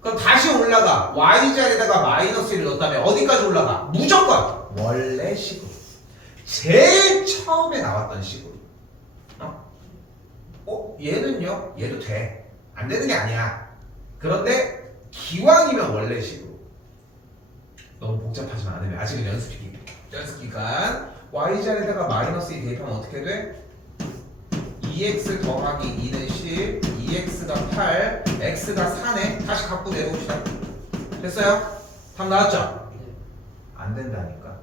그럼 다시 올라가. y자리에다가 마이너스 1을 넣었다면 어디까지 올라가? 무조건 원래 식으로 제일 처음에 나왔던 식으로. 얘는요? 얘도 돼. 안 되는 게 아니야. 그런데 기왕이면 원래 식으로. 너무 복잡하지만 않으면 아직은 연습 기간. y자리에다가 마이너스 2 대입하면 어떻게 돼? 2x 더하기 2는 10, 2x가 8, x가 4네. 다시 갖고 내봅시다. 됐어요? 답 나왔죠? 네. 안 된다니까.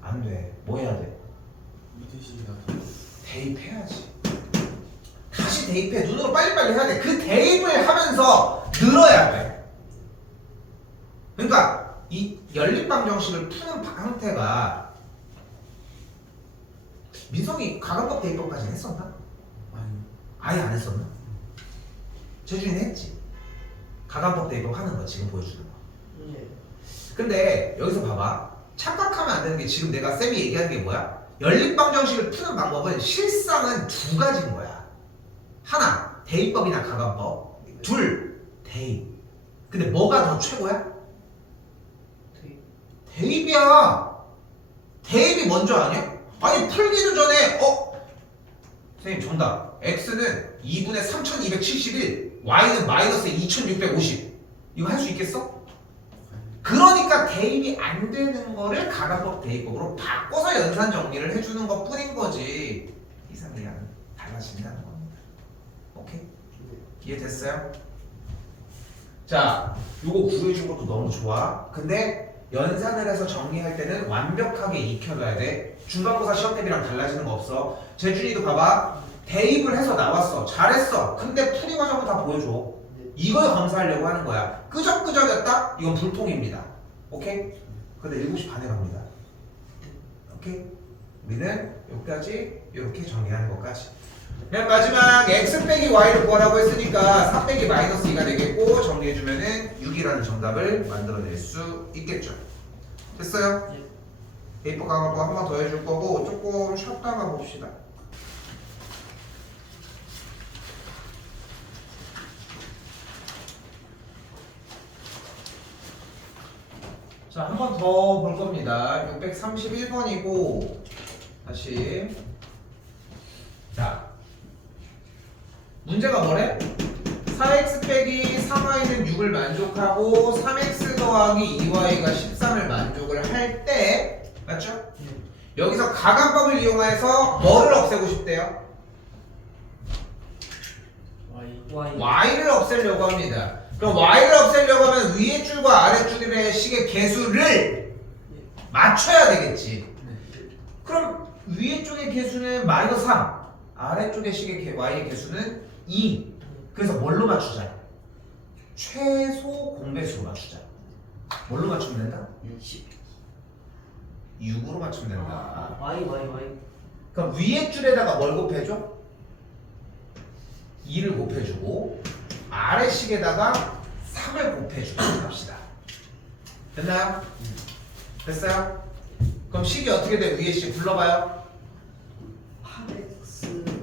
안 돼. 뭐 해야 돼? 밑에 식이다. 대입해야지. 다시 대입해. 눈으로 빨리빨리 해야 돼. 그 대입을 하면서 늘어야 돼. 그러니까 이 연립방정식을 푸는 형태가 민성이 가간법 대입법까지 했었나? 아니. 아예 안 했었나? 재준이는 했지. 가간법 대입법 하는 거 지금 보여주는 거. 네. 근데 여기서 봐봐. 착각하면 안 되는 게 지금 내가 쌤이 얘기하는 게 뭐야? 연립방정식을 푸는 방법은 실상은 두 가지인 거야. 하나, 대입법이나 가간법. 둘, 대입. 근데 뭐가 더 최고야? 대입. 대입이야. 대입이 먼저 아니야? 아니 풀기도 전에 선생님 정답. x는 2분의 3271 y는 마이너스 2650 이거 할 수 있겠어? 그러니까 대입이 안 되는 거를 가간법 대입법으로 바꿔서 연산 정리를 해주는 것 뿐인 거지. 이상이랑 달라진다는 겁니다. 오케이? 이해됐어요? 자, 요거 구해준 것도 너무 좋아. 근데 연산을 해서 정리할 때는 완벽하게 익혀둬야 돼. 중간고사 시험 대비랑 달라지는 거 없어. 재준이도 봐봐. 대입을 해서 나왔어. 잘했어. 근데 풀이 과정을 다 보여줘. 이걸 검사하려고 하는 거야. 끄적끄적였다? 이건 불통입니다. 오케이? 근데 7시 반에 갑니다. 오케이? 우리는 여기까지 이렇게 정리하는 것까지. 맨 마지막 x 빼기 y를 구하라고 했으니까 4 빼기 마이너스 2가 되겠고 정리해주면은 6이라는 정답을 만들어낼 수 있겠죠. 됐어요? 네. 대입법 강화도 한 번 더 해줄 거고 조금 쉬었다가 봅시다. 자, 한 번 더 볼 겁니다. 631번이고 다시 자 문제가 뭐래? 4x 빼기 3y는 6을 만족하고 3x 더하기 2y가 13을 만족을 할 때 맞죠? 여기서 가간법을 이용해서 뭐를 없애고 싶대요? Y. y를 없애려고 합니다. 그럼 y를 없애려고 하면 위에 줄과 아래 줄의 식의 개수를 맞춰야 되겠지. 네. 그럼 위에 쪽의 개수는 마이너스 3, 아래쪽의 식의 y의 개수는 2. 그래서 뭘로 맞추자? 최소 공배수로 맞추자. 뭘로 맞추면 된다? 10. 6으로 맞추면 된다. 아, y. 그럼 위에 줄에다가 뭘 곱해줘? 2를 곱해주고 아래 식에다가 3을 곱해주고 합시다. 됐나요? 됐어요? 그럼 식이 어떻게 돼? 위에 식 불러봐요. 8x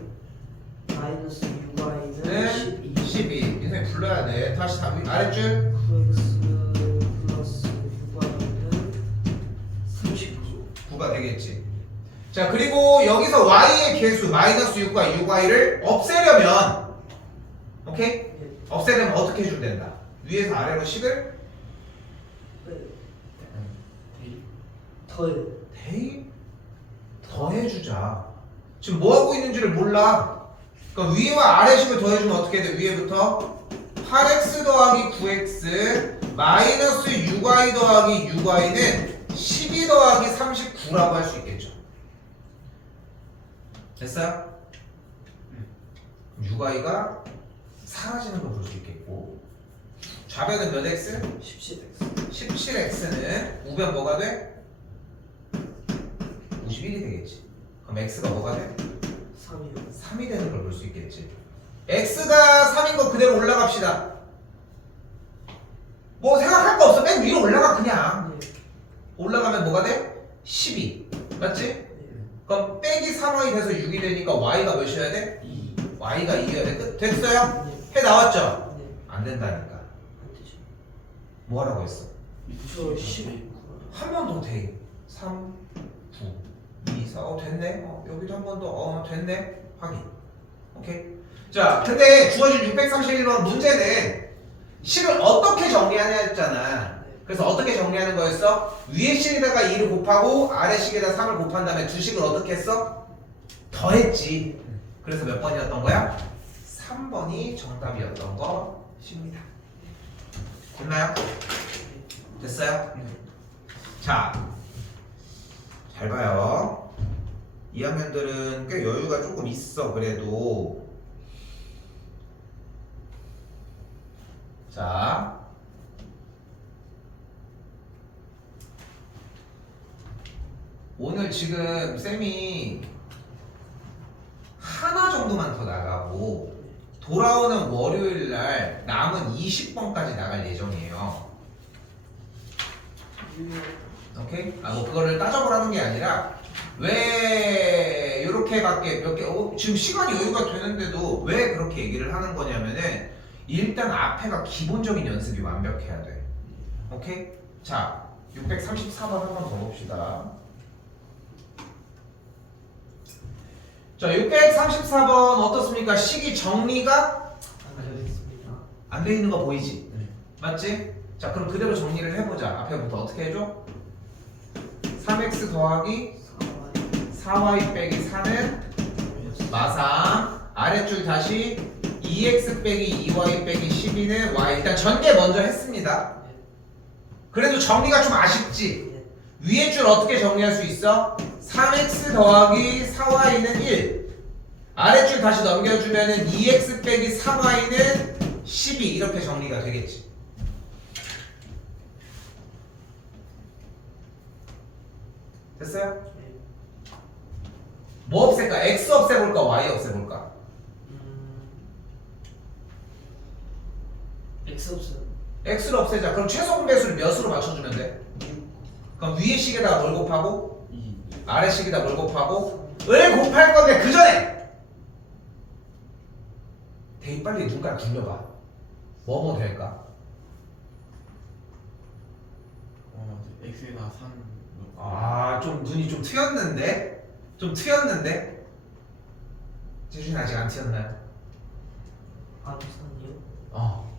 마이너스 6y는 네, 12. 12. 인생 불러야 돼. 다시 다 아래줄. 9x 플러스 6y는 39. 9가 되겠지. 자, 그리고 여기서 y의 개수 마이너스 6과 6y를 없애려면, 오케이? 없애려면 어떻게 해주면 된다? 위에서 아래로 식을 더해. 더해주자. 지금 뭐 하고 있는지를 몰라. 그러니까 위와 아래 식을 더해주면 어떻게 돼? 위에부터 8x 더하기 9x 마이너스 6y 더하기 6y는 12 더하기 39라고 할 수 있겠죠. 됐어요? 6y가 사라지는 걸 볼 수 있겠고 좌변은 몇 x? 17x. 17x는 우변 뭐가 돼? 51이 되겠지. 그럼 x가 뭐가 돼? 3이요. 3이 되는 걸 볼 수 있겠지. x가 3인 거 그대로 올라갑시다. 뭐 생각할 거 없어. 맨 위로 올라가 그냥. 네. 올라가면 뭐가 돼? 12. 맞지? 네. 그럼 빼기 3y 돼서 6이 되니까 y가 몇이어야 돼? 2. y가 2여야 돼. 끝. 됐어요? 네. 해 나왔죠? 네. 안 된다니까. 안 되죠. 뭐 하라고 했어? 저 12. 한 번 더 돼. 3, 9, 2, 4. 됐네. 여기도 한 번 더. 됐네. 확인. 오케이. 자, 근데 주어진 631번 문제는 식을 어떻게 정리하냐 했잖아. 그래서 어떻게 정리하는 거였어? 위에 식에다가 2를 곱하고 아래 식에다 3을 곱한 다음에 두 식을 어떻게 했어? 더했지. 그래서 몇 번이었던 거야? 3번이 정답이었던 것입니다. 됐나요? 됐어요? 자, 잘 봐요. 2학년들은 꽤 여유가 조금 있어. 그래도 자, 오늘 지금 쌤이 하나 정도만 더 나가고 돌아오는 월요일 날 남은 20번까지 나갈 예정이에요. 오케이? 뭐 그거를 따져보라는 게 아니라 왜 이렇게밖에 몇 개, 지금 시간이 여유가 되는데도 왜 그렇게 얘기를 하는 거냐면은 일단 앞에가 기본적인 연습이 완벽해야 돼. 오케이? 자, 634번 한 번 더 봅시다. 자, 634번 어떻습니까? 식이 정리가 안 되겠습니다. 안 돼 있는 거 보이지? 네. 맞지? 자, 그럼 그대로 정리를 해보자. 앞에부터 어떻게 해줘? 3x 더하기 4y 빼기 4는 마상. 아래줄 다시 2x 빼기 2y 빼기 12는 y. 일단 전개 먼저 했습니다. 그래도 정리가 좀 아쉽지? 위에 줄 어떻게 정리할 수 있어? 3x 더하기 4y는 1. 아래줄 다시 넘겨주면은 2x 빼기 3y는 12. 이렇게 정리가 되겠지. 됐어요? 뭐 없앨까? x 없애볼까? y 없애볼까? X 없어요. x를 없애자. 그럼 최소 공배수를 몇으로 맞춰주면 돼? 그럼 위에 식에다가 뭘 곱하고 2. 아래 식에다 뭘 곱하고 을 곱할 건데 그 전에 대입 빨리 눈깔 굴려봐. 뭐뭐 될까? x에다 3. 좀 눈이 좀 트였는데? 좀 트였는데? 재준이 아직 안 트였나요? 아비선이요?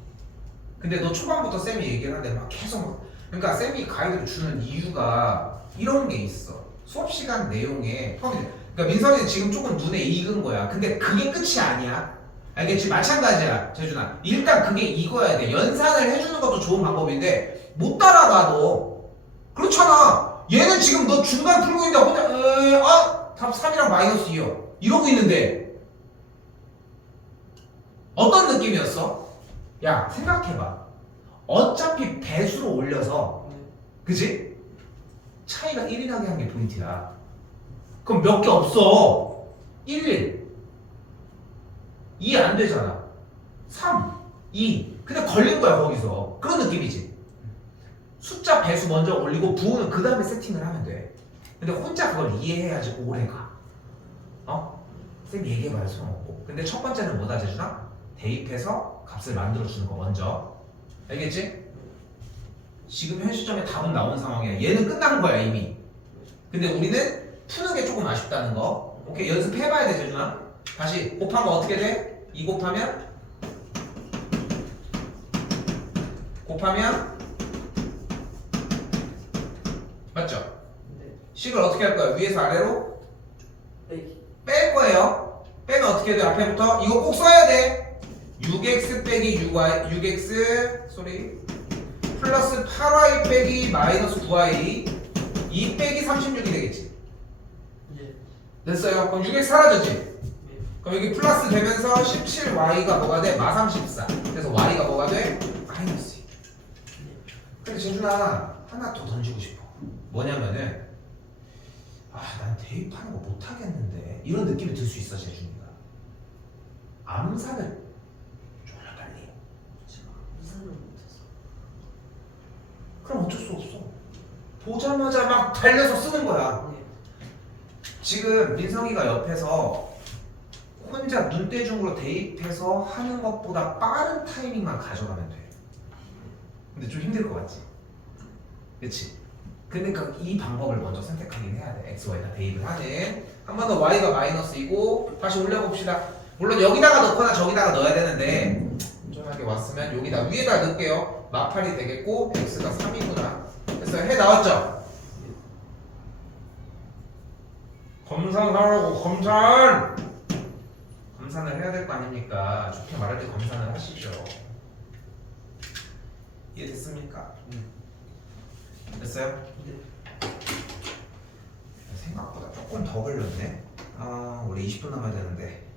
근데 너 초반부터 쌤이 얘기를 하는데 막 계속 그러니까 쌤이 가이드를 주는 이유가 이런 게 있어. 수업 시간 내용에 그러니까 민성이는 지금 조금 눈에 익은 거야. 근데 그게 끝이 아니야. 알겠지? 마찬가지야, 재준아. 일단 그게 익어야 돼. 연산을 해주는 것도 좋은 방법인데 못 따라가도 그렇잖아. 얘는 지금 너 중간 풀고 있는데 혼자 답 3이랑 마이너스 2요 이러고 있는데 어떤 느낌이었어? 야 생각해봐. 어차피 배수로 올려서 그지? 차이가 1이 나게 한 게 포인트야. 그럼 몇 개 없어. 1, 2 안 되잖아. 3, 2. 근데 걸린 거야 거기서. 그런 느낌이지. 숫자 배수 먼저 올리고 부호는 그 다음에 세팅을 하면 돼. 근데 혼자 그걸 이해해야지 오래가. 쌤 얘기해봐야 소용없고. 근데 첫 번째는 뭐다 재준아? 대입해서 값을 만들어주는 거 먼저. 알겠지? 지금 현 시점에 답은 나온 상황이야. 얘는 끝난 거야 이미. 근데 우리는 푸는 게 조금 아쉽다는 거. 오케이 연습해봐야 돼 재준아. 다시 곱한 거 어떻게 돼? 2 곱하면 맞죠? 네. 식을 어떻게 할 거야? 위에서 아래로 빼기. 뺄 거예요. 빼면 어떻게 돼? 앞에부터 이거 꼭 써야 돼. 6x 빼기 6x 플러스 8y 빼기 마이너스 9y 2 빼기 36이 되겠지. 예. 됐어요. 그럼 6x 사라졌지? 네. 그럼 여기 플러스 되면서 17y가 뭐가 돼? 마삼 14. 그래서 y가 뭐가 돼? 마이너스 2. 근데 재준아 하나 더 던지고 싶어. 뭐냐면은 난 대입하는 거 못하겠는데 이런 느낌이 들 수 있어 재준이가. 암산을 졸라 빨리 해. 제가 암산을 못해서. 그럼 어쩔 수 없어. 보자마자 막 달려서 쓰는 거야. 네. 지금 민성이가 옆에서 혼자 눈대중으로 대입해서 하는 것보다 빠른 타이밍만 가져가면 돼. 근데 좀 힘들 것 같지? 그치? 근데 이 방법을 먼저 선택하긴 해야 돼. x, y다 대입을 하는. 한 번 더 y가 마이너스이고 다시 올려봅시다. 물론 여기다가 넣거나 저기다가 넣어야 되는데 안전하게 왔으면 여기다 위에다 넣을게요. 마팔이 되겠고 x가 3이구나. 그래서 해 나왔죠? 검산하라고 검산을 해야 될 거 아닙니까? 좋게 말할 때 검산을 하시죠. 이해됐습니까? 됐어요? 네. 생각보다 조금 더 걸렸네. 원래 20분 남아야 되는데